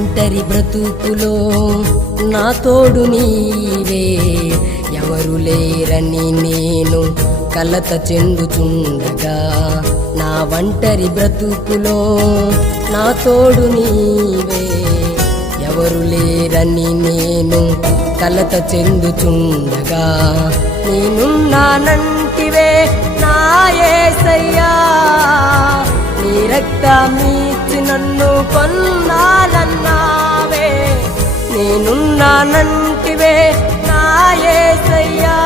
ఒంటరి బ్రతుకులో నా తోడు నీవే. ఎవరు లేరని నేను కలత చెందుచుండగా నా ఒంటరి బ్రతుకులో నా తోడు నీవే. ఎవరు లేరని నేను కలత చెందుచుండగా నేనున్నానంటివే నాయసయ్యా నీ రక్తమీచి నన్ను కొన్నాలన్నావే నేనున్నానంటివే నా యేసయ్యా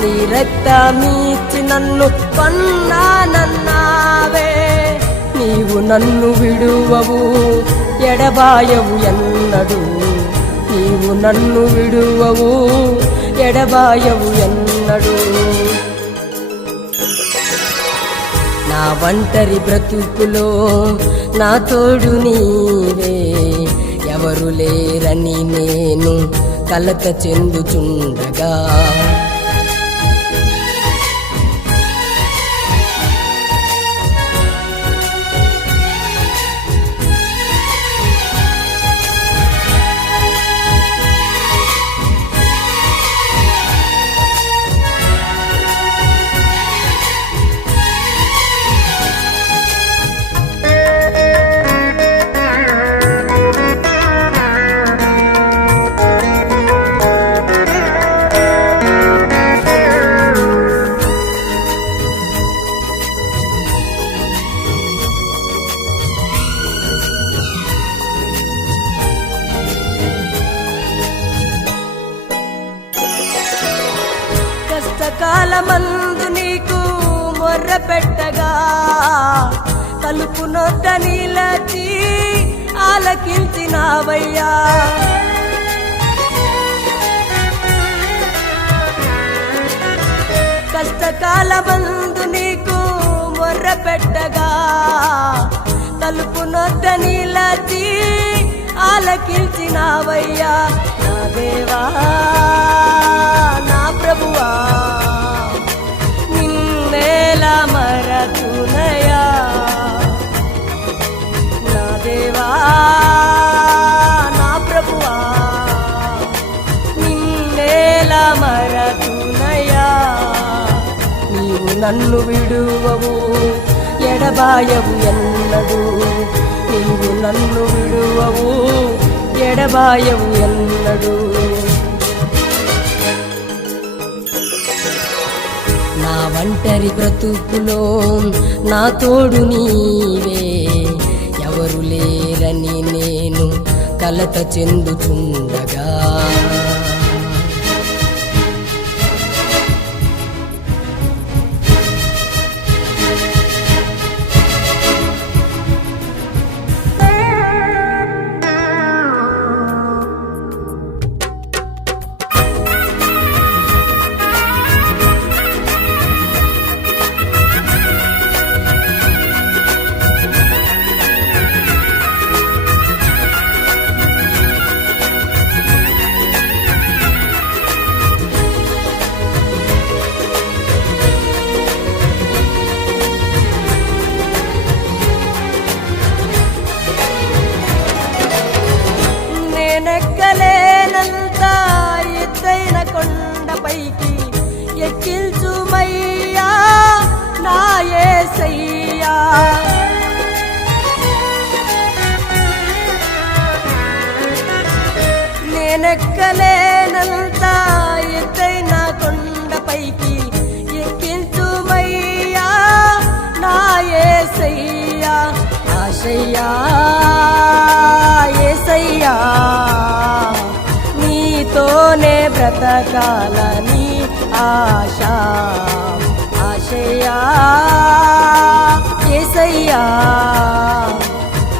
నీ రక్తమీచి నన్ను కొన్నానన్నావే. నీవు నన్ను విడువవు ఎడబాయవు ఎన్నడు. నీవు నన్ను విడువవు ఎడబాయవు ఎన్నడు. నా ఒంటరి బ్రతుకులో నా తోడు నీవే. ఎవరు లేరని నేను కలక చెందుచుండగా కష్టకాలమందు నీకు మొర్ర పెట్టగా. తలుపు నొద్ద నిలచి ఆలకించినావయ్యా. కష్టకాలమందు నీకు మొర్ర పెట్టగా. తలుపు నొద్ద నిలచి ఆలకించినావయ్యా. నా దేవా నా ప్రభువా. నన్ను విడువవు ఎడబాయవు ఎన్నడు. నీవు నన్ను విడువవు ఎడబాయవు ఎన్నడు. నా ఒంటరి బ్రతుకులో నా తోడు నీవే. ఎవరు లేరని నేను కలత చెందుతుండగా. నీతోనే బ్రతకాలని ఆశ ఆశయా యేసయ్యా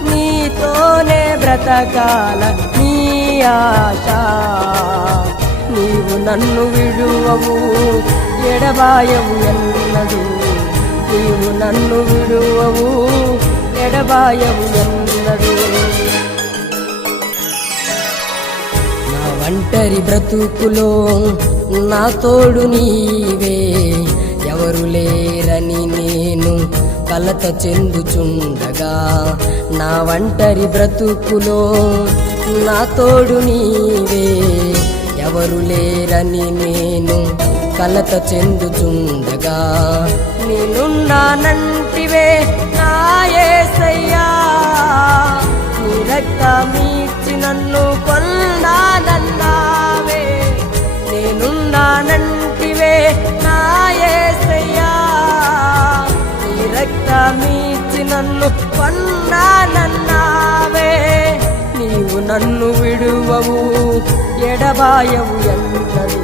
నీతోనే బ్రతకాల నీ ఆశ. నీవు నన్ను విడువవు ఎడబాయవు ఎన్నడు. నీవు నన్ను విడువవు ఎడబాయవు ఎన్నడు. ఒంటరి బ్రతుకులో నా తోడు నీవే. ఎవరు లేరని నేను కలత చెందుచుండగా. నా ఒంటరి బ్రతుకులో నా తోడు నీవే. ఎవరు లేరని నేను కలత చెందుచుండగా. నేనున్నానంటివే నా రక్తమీర్చి నన్ను కొన్నానన్నావే నేనున్నానంటివే నాయసయ్యా నీ రక్తమీర్చి నన్ను కొన్నానన్నావే నీవు నన్ను విడువవు ఎడబాయవు ఎన్నడు.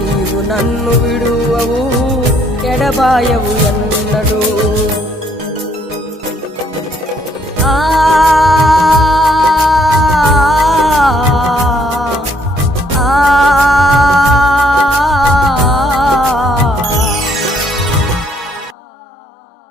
నీవు నన్ను విడువవు ఎడబాయవు ఎన్నడు. ఆ